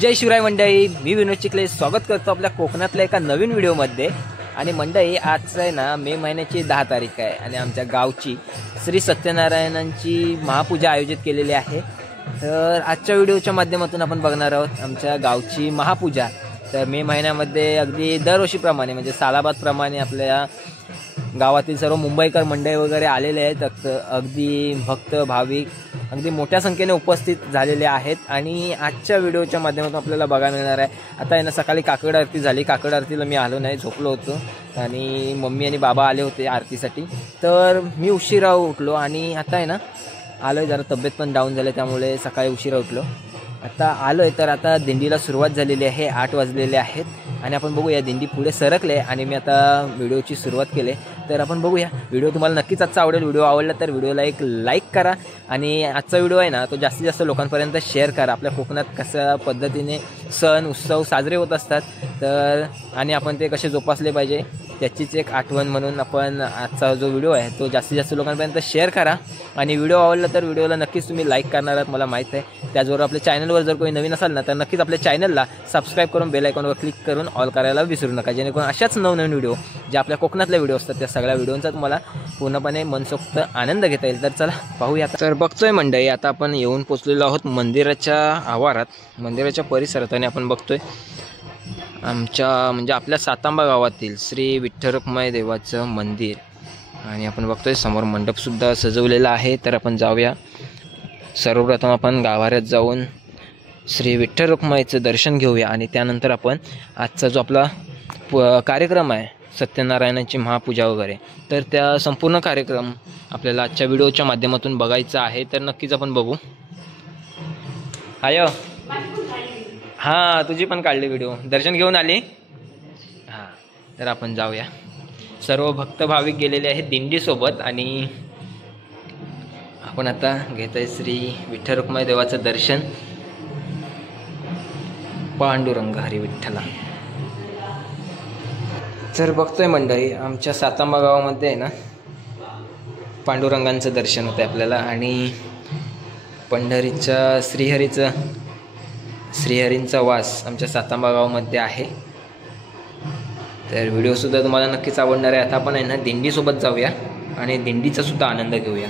जय शिवराय मंडळी, मी विनोद चिखले स्वागत करतो आपल्या कोकणातल्या एका नवीन व्हिडिओमध्ये। आणि मंडळी, आज आहे ना मे महिन्याची 10 तारीख आहे आणि आमच्या गावची श्री सत्यनारायणांची महापूजा आयोजित केलेली आहे। तर आजच्या व्हिडिओच्या माध्यमातून आपण बघणार आहोत आमच्या गावची महापूजा। तर मे महिन्यामध्ये अगदी दरवर्षीप्रमाणे म्हणजे सालाबादप्रमाणे आपल्या गावातील सर्व मुंबईकर मंडळी वगैरे आलेले आहेत। अगदी भक्त भाविक अगदी मोठ्या संख्येने उपस्थित झालेले आहेत आणि आजच्या व्हिडिओच्या माध्यमातून आपल्याला बघायला मिळणार आहे। आता आहे ना, सकाळी काकड आरती झाली। काकड आरतीला मी आलो नाही, झोपलो होतो आणि मम्मी आणि बाबा आले होते आरतीसाठी। तर मी उशिरा उठलो आणि आता आहे ना आलो आहे, जरा तब्येत पण डाऊन झाली त्यामुळे सकाळी उशिरा उठलो। आता आलो आहे तर आता दिंडीला सुरुवात झालेली आहे। 8 वाजलेले आहेत आणि आपण बघूया दिंडी पुढे सरकले आणि मी आता व्हिडिओची सुरुवात केली। तर आपण बघूया, व्हिडिओ तुम्हाला नक्कीच आजचा आवडेल। व्हिडिओ आवडला तर व्हिडिओला एक लाईक करा आणि आजचा व्हिडिओ आहे ना तो जास्तीत जास्त लोकांपर्यंत शेअर करा। आपल्या कोकणात कशा पद्धतीने सण उत्सव साजरे होत असतात तर आणि आपण ते कसे जोपासले पाहिजे त्याचीच एक आठवण म्हणून आपण आजचा जो व्हिडिओ आहे तो जास्तीत जास्त लोकांपर्यंत शेअर करा। आणि व्हिडिओ आवडला तर व्हिडिओला नक्कीच तुम्ही लाईक करणार आहात मला माहीत आहे। त्याचबरोबर आपल्या चॅनलवर जर कोणी नवीन असाल ना तर नक्कीच आपल्या चॅनलला सबस्क्राईब करून बेल आयकॉनवर क्लिक करून ऑल करायला विसरू नका, जेणेकरून अशाच नवनवीन व्हिडिओ जे आपल्या कोकणातले व्हिडिओ असतात त्या सगळ्या व्हिडिओंचा तुम्हाला पूर्णपणे मनसोक्त आनंद घेता येईल। तर चला पाहूया। तर बघतोय मंडळी, आता आपण येऊन पोचलेलो आहोत मंदिराच्या आवारात, मंदिराच्या परिसरात आणि आपण बघतोय आमच्या म्हणजे आपल्या सातांबा गावातील श्री विठ्ठल रखुमाई देवाचं मंदिर आणि आपण बघतोय समोर मंडपसुद्धा सजवलेला आहे। तर आपण जाऊया, सर्वप्रथम आपण गाभाऱ्यात जाऊन श्री विठ्ठल रखुमाईचं दर्शन घेऊया आणि त्यानंतर आपण आजचा जो आपला कार्यक्रम आहे सत्यनारायणाची महापूजा वगैरे, तर त्या संपूर्ण कार्यक्रम आपल्याला आजच्या व्हिडिओच्या माध्यमातून बघायचा आहे। तर नक्कीच आपण बघू। आय हां, तुझी पण काढली व्हिडिओ, दर्शन घेऊन आली। हां, तर आपण जाऊया। सर्व भक्त भाविक गेलेले आहेत दिंडीसोबत आणि आपण आता घेत आहे श्री विठ्ठल रखुमाई देवाचं दर्शन। पांडुरंग हरी विठ्ठला। तर बघतोय मंडळी, आमच्या सातांबा गावामध्ये आहे ना पांडुरंगांचं दर्शन होतं आपल्याला आणि पंढरीच्या श्रीहरींचा वास आमच्या सातांबा गावामध्ये आहे। तर व्हिडिओसुद्धा तुम्हाला नक्कीच आवडणार आहे। आता आपण आहे ना दिंडीसोबत जाऊया आणि दिंडीचा सुद्धा आनंद घेऊया।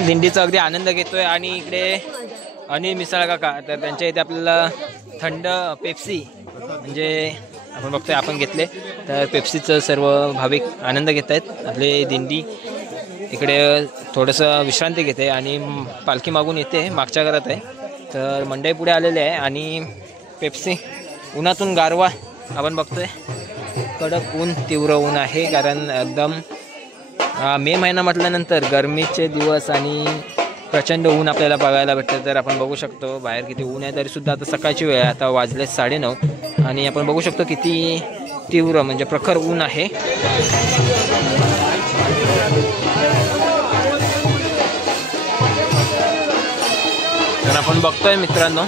पण दिंडीचा अगदी आनंद घेतोय आणि इकडे अनिल मिसाळ काका तर त्यांच्या इथे आपल्याला थंड पेप्सी म्हणजे आपण बघतोय आपण घेतले तर पेप्सीचं सर्व भाविक आनंद घेत आहेत. आपले दिंडी इकडे थोडंसं विश्रांती घेते आणि पालखी मागून येते मागच्या घरात आहे. तर मंडई पुढे आलेले आहे आणि पेप्सी उन्हातून गारवा आपण बघतोय. कडक ऊन तीव्र ऊन आहे कारण एकदम मे महिना म्हटल्यानंतर गरमीचे दिवस आणि प्रचंड ऊन आपल्याला बघायला भेटतं. तर आपण बघू शकतो बाहेर किती ऊन आहे तरीसुद्धा आता सकाळची वेळ आहे. आता वाजले 9:30 आणि आपण बघू शकतो किती तीव्र म्हणजे प्रखर ऊन आहे. तर आपण बघतोय मित्रांनो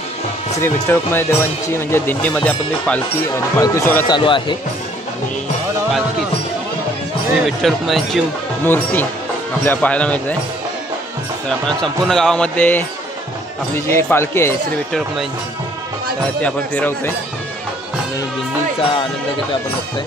श्री विठ्ठल रखुमाई देवांची म्हणजे दिंडीमध्ये आपण पालखी आणि पालखी सोहळा चालू आहे आणि पालखीत श्री विठ्ठल रखुमाईची मूर्ती आपल्याला पाहायला मिळते आहे. तर आपण संपूर्ण गावामध्ये आपली जी पालखी आहे श्री विठ्ठल रखुमाईंची तर ती आपण फिरवतोय आणि दिंडीचा आनंद घेतोय आपण बघतोय.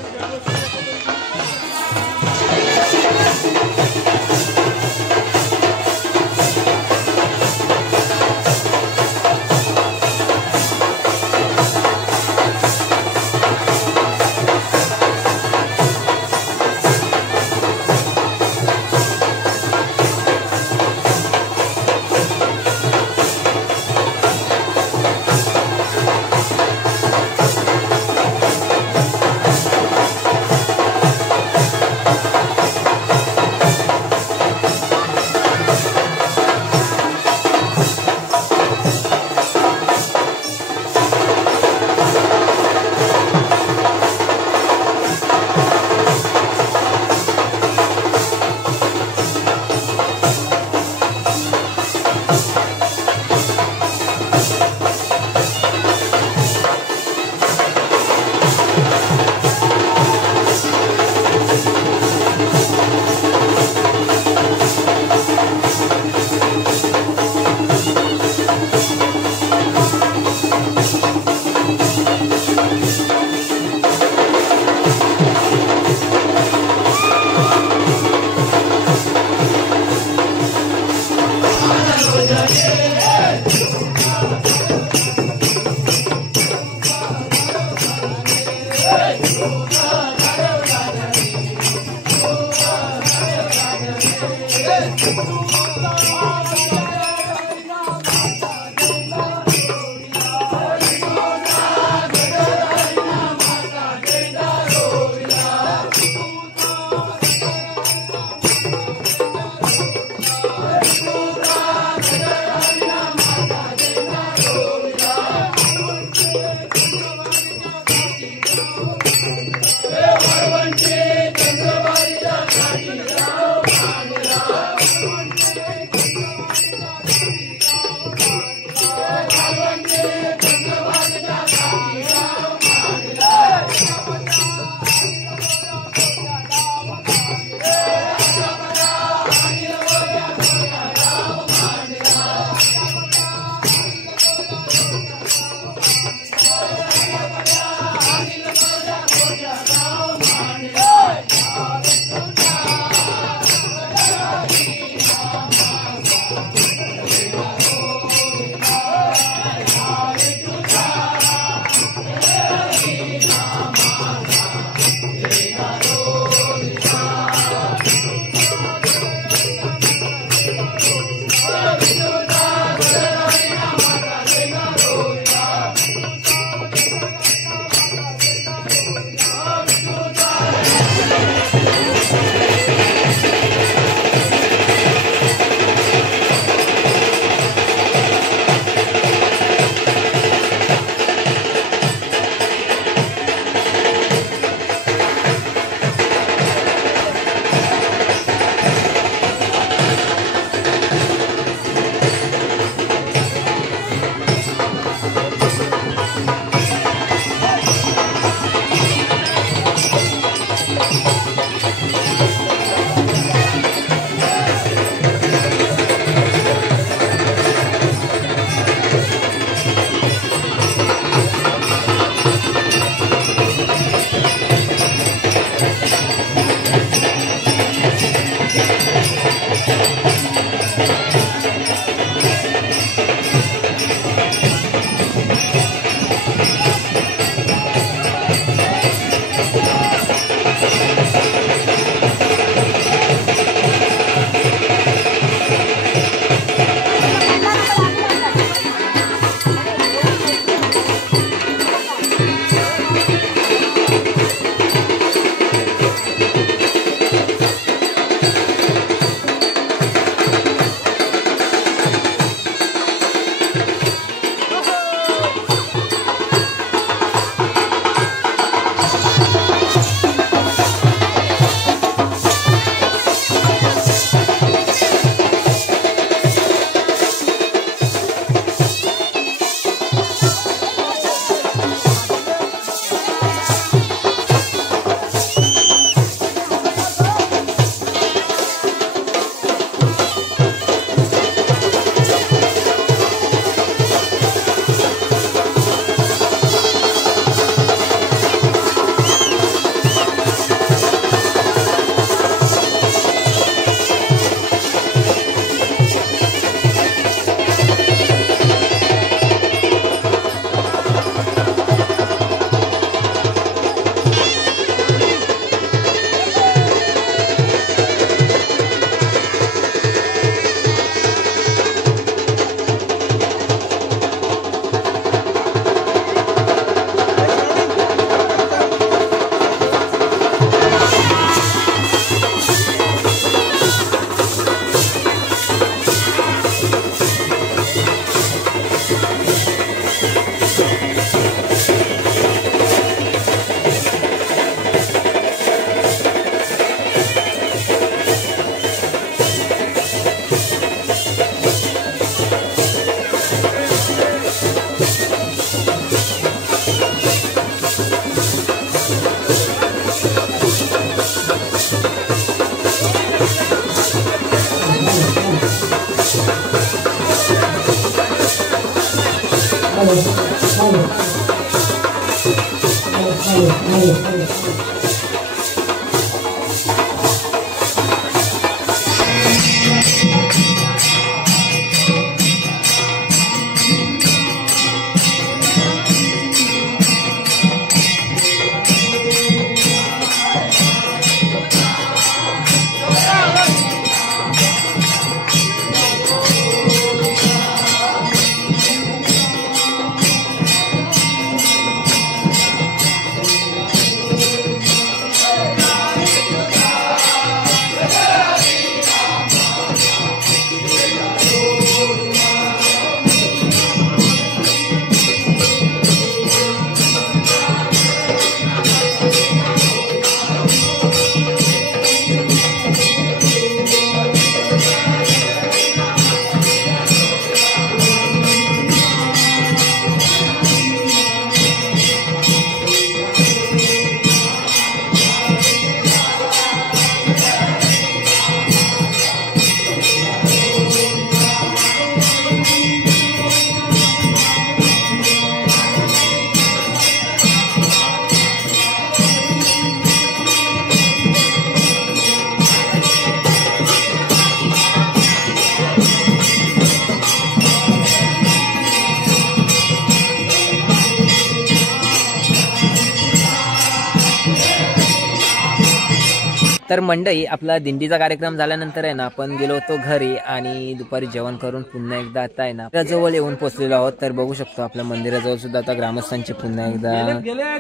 तर मंडळी, आपला दिंडीचा कार्यक्रम झाल्यानंतर आहे ना आपण गेलो होतो घरी आणि दुपारी जेवण करून पुन्हा एकदा आता आहे ना मंदिराजवळ येऊन पोहोचलेलो आहोत. तर बघू शकतो आपल्या मंदिराजवळ सुद्धा आता ग्रामस्थांची पुन्हा एकदा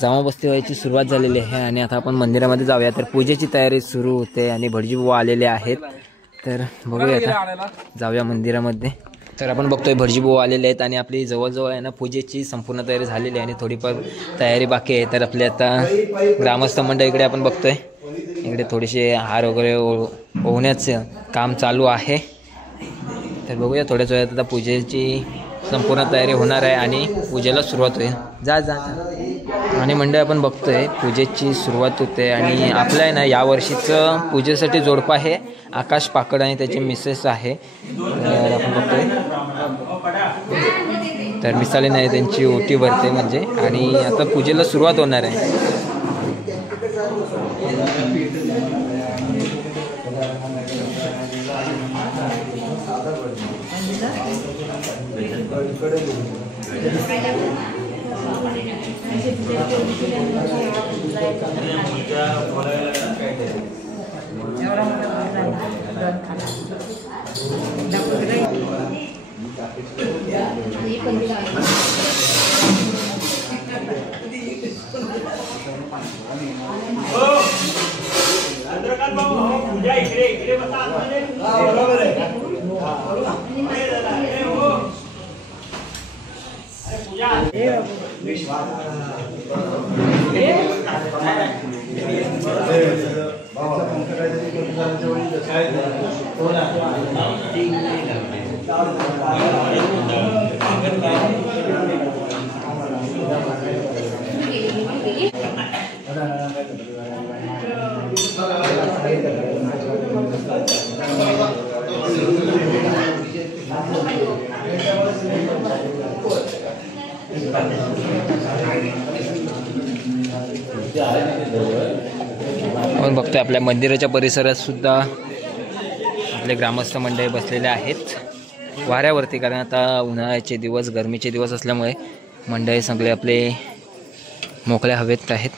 जमाबस्ती व्हायची सुरुवात झालेली आहे आणि आता आपण मंदिरामध्ये जाऊया. तर पूजेची तयारी सुरू होते आणि भटजी बुवा आलेले आहेत. तर बघूया आता जाऊया मंदिरामध्ये. तर आपण बघतोय भटजी बुवा आलेले आहेत आणि आपली जवळजवळ आहे ना पूजेची संपूर्ण तयारी झालेली आहे आणि थोडीफार तयारी बाकी आहे. तर आपले आता ग्रामस्थ मंडळ इकडे आपण बघतोय, इकडे थोडेसे हार वगैरे ओवण्याचं काम चालू आहे. तर बघूया थोड्याच वेळात आता पूजेची संपूर्ण तयारी होणार आहे आणि पूजेला सुरुवात होईल. जा जा आणि मंडळ आपण बघतोय पूजेची सुरुवात होते आणि आपलं आहे ना यावर्षीचं पूजेसाठी जोडपं आहे आकाश पाकड आणि त्याची मिसेस आहे. तर आपण बघतोय तर मिसाले नाही त्यांची ओटी भरते म्हणजे आणि आता पूजेला सुरुवात होणार आहे. आपण बघतोय आपल्या मंदिराच्या परिसरात सुद्धा आपले ग्रामस्थ मंडळी बसलेले आहेत वाऱ्यावरती, कारण आता उन्हाळ्याचे दिवस गरमीचे दिवस असल्यामुळे मंडळी सगळे आपले मोकळ्या हवेत आहेत.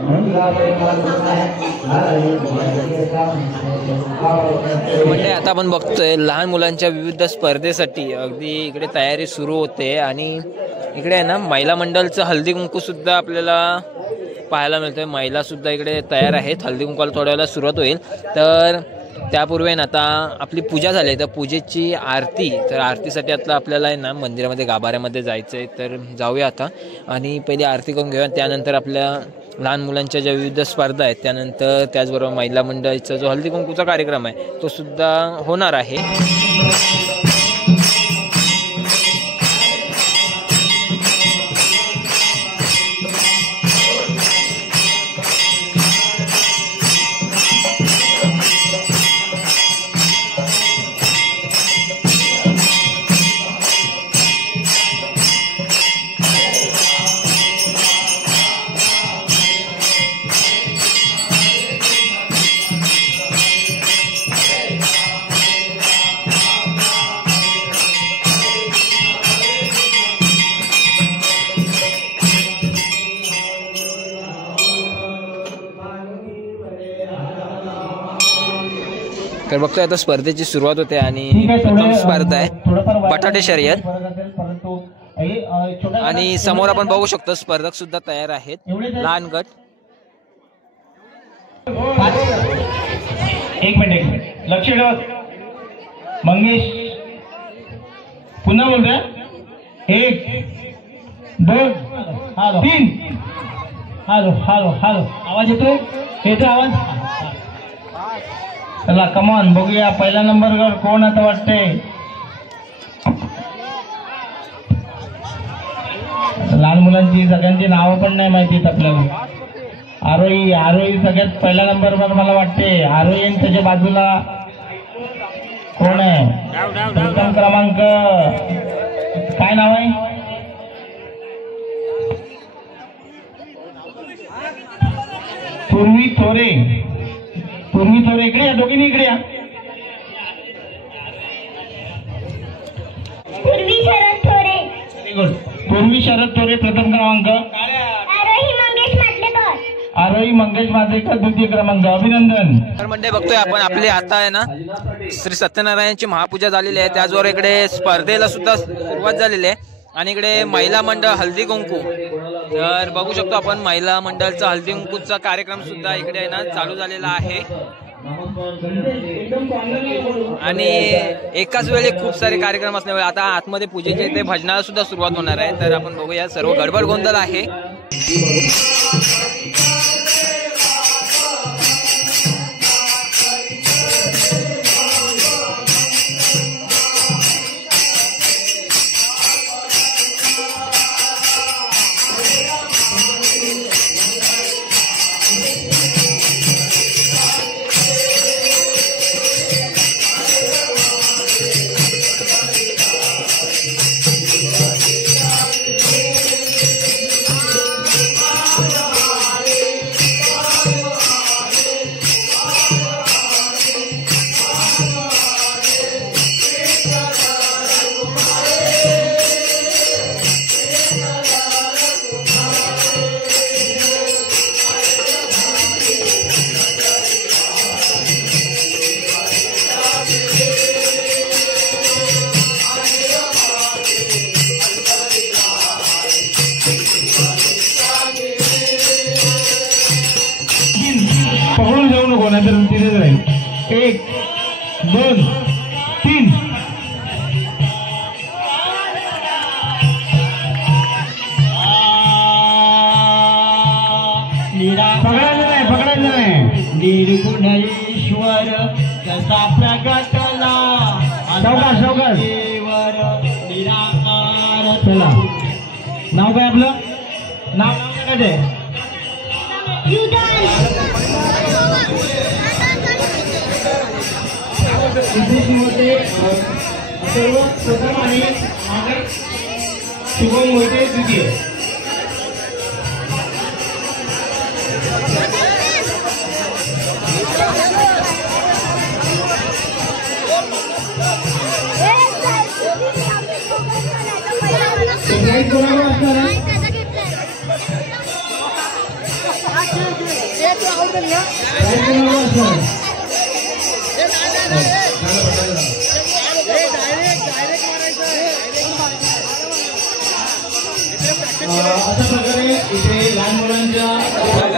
म्हणजे आता आपण बघतोय लहान मुलांच्या विविध स्पर्धेसाठी अगदी इकडे तयारी सुरू होते आणि इकडे आहे ना महिला मंडळचं हळदी कुंकू सुद्धा आपल्याला पाहायला मिळतोय। महिला सुद्धा इकडे तयार आहेत, हळदी कुंकूला थोड्या वेळेला सुरुवात होईल। तर त्यापूर्वी ना आता आपली पूजा झाली तर पूजेची आरती, तर आरतीसाठी आता आपल्याला आहे ना मंदिरामध्ये गाभाऱ्यामध्ये जायचं आहे, तर जाऊया आता आणि पहिली आरती करून घेऊया। त्यानंतर आपल्या लहान मुलांच्या ज्या विविध स्पर्धा आहेत त्यानंतर त्याचबरोबर महिला मंडळाचा जो हळदी कुंकूचा कार्यक्रम आहे तो सुद्धा होणार आहे। तर बघतोय आता स्पर्धेची सुरुवात होते आणि प्रथम स्पर्धा आहे बटाटे शर्यत आणि समोर आपण बघू शकतो स्पर्धक सुद्धा तयार आहेत, लहान गट। एक मिनिट लक्ष ठेवा मंगेश, पुन्हा बोलतोय 1 2 3 हॅलो हॅलो हॅलो, आवाज येतो आवाज? चला कमॉन बघूया पहिला नंबरवर कोण आता वाटते। लहान मुलांची सगळ्यांची नावं पण नाही माहितीत आपल्याला। आरोही आरोही सगळ्यात पहिला नंबरवर मला वाटते। आरोही आणि त्याच्या बाजूला कोण आहे? प्रथम क्रमांक काय नाव आहे? पूर्वी थोरे। पूर्वी थोरे इकडे या, दोघींनी इकडे या। पूर्वी शरद थोरे। Very good. पूर्वी शरद थोरे प्रथम क्रमांक। आरोही मंगेश माटलेकर। आरोही मंगेश माटलेकर द्वितीय क्रमांक, अभिनंदन। तर म्हणजे बघतोय आपण आपले आता आहे ना श्री सत्यनारायणची महापूजा झालेली आहे, त्याचबरोबर इकडे स्पर्धेला सुद्धा सुरुवात झालेली आहे आणि इकडे महिला मंडळ हळदी कुंकू, तर बघू शकतो आपण महिला मंडळचा हळदी कुंकूचा कार्यक्रम सुद्धा इकडे आहे ना चालू झालेला आहे आणि एकाच वेळी खूप सारे कार्यक्रम असल्यामुळे आता आतमध्ये पूजेचे इथे भजनाला सुद्धा सुरुवात होणार आहे। तर आपण बघूया, सर्व गडबड गोंधळ आहे। पकडून जाऊ नको नाहीतर तिथेच राहील। 1 2 3 पकडायचं नाही निर्गुणेश्वर कसा प्रगटला सावकाश देवर निराकार। चला नाव काय आपलं? नाव काय ते? सर्वप्रथम आणि शुभम मोहिते द्वितीय। कोणावर असणार आहे?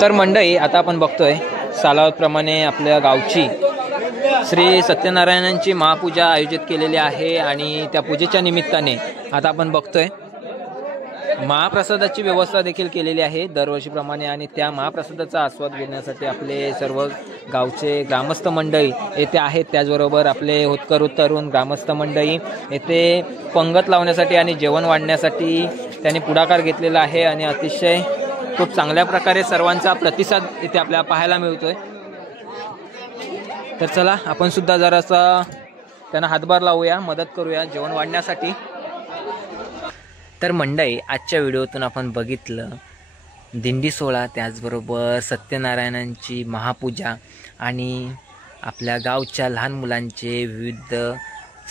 तर मंडळी आता आपण बघतोय सालावतप्रमाणे आपल्या गावची श्री सत्यनारायणांची महापूजा आयोजित केलेली आहे आणि त्या पूजेच्या निमित्ताने आता आपण बघतोय महाप्रसादाची व्यवस्था देखील केलेली आहे दरवर्षीप्रमाणे आणि त्या महाप्रसादाचा आस्वाद घेण्यासाठी आपले सर्व गावचे ग्रामस्थ मंडळी येथे आहेत. त्याचबरोबर आपले होतकरू तरुण ग्रामस्थ मंडळी येथे पंगत लावण्यासाठी आणि जेवण वाढण्यासाठी त्यांनी पुढाकार घेतलेला आहे आणि अतिशय खूप चांगल्या प्रकारे सर्वांचा प्रतिसाद इथे आपल्याला पाहायला मिळतोय. तर चला आपण सुद्धा जरासा त्यांना हातभार लावूया, मदत करूया जेवण वाढण्यासाठी. तर मंडळी आजच्या व्हिडिओतून आपण बघितलं दिंडी सोहळा, त्याचबरोबर सत्यनारायणांची महापूजा आणि आपल्या गावच्या लहान मुलांचे विविध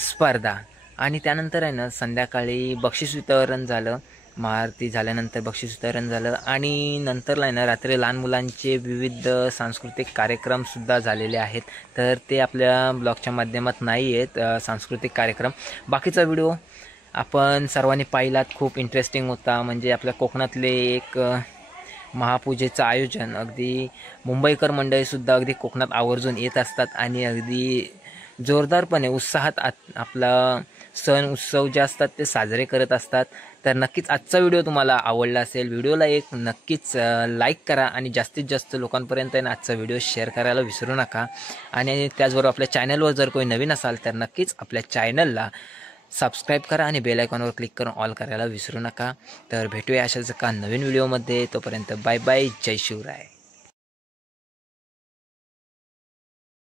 स्पर्धा आणि त्यानंतर आहे ना संध्याकाळी बक्षीस वितरण झालं. महाआरती झाल्यानंतर बक्षीस वितरण झालं आणि नंतरला आहे ना रात्री लहान मुलांचे विविध सांस्कृतिक कार्यक्रमसुद्धा झालेले आहेत. तर ते आपल्या ब्लॉगच्या माध्यमात नाही आहेत सांस्कृतिक कार्यक्रम. बाकीचा व्हिडिओ आपण सर्वांनी पाहिलात, खूप इंटरेस्टिंग होता. म्हणजे आपल्या कोकणातले एक महापूजेचं आयोजन अगदी मुंबईकर मंडळीसुद्धा अगदी कोकणात आवर्जून येत असतात आणि अगदी जोरदारपणे उत्साहात आपला सण उत्सव जे असतात ते साजरे करत असतात. तर नक्कीच आजचा व्हिडिओ तुम्हाला आवडला असेल. व्हिडिओला एक नक्कीच लाईक करा आणि जास्तीत जास्त लोकांपर्यंत आजचा व्हिडिओ शेअर करायला विसरू नका. आणि त्याचबरोबर आपल्या चॅनलवर जर कोणी नवीन असाल तर नक्कीच आपल्या चॅनलला सबस्क्राईब करा आणि बेल आयकॉनवर क्लिक करून ऑल करायला विसरू नका. तर भेटूया अशाच एका नवीन व्हिडिओमध्ये. तोपर्यंत बाय बाय, जय शिवराय.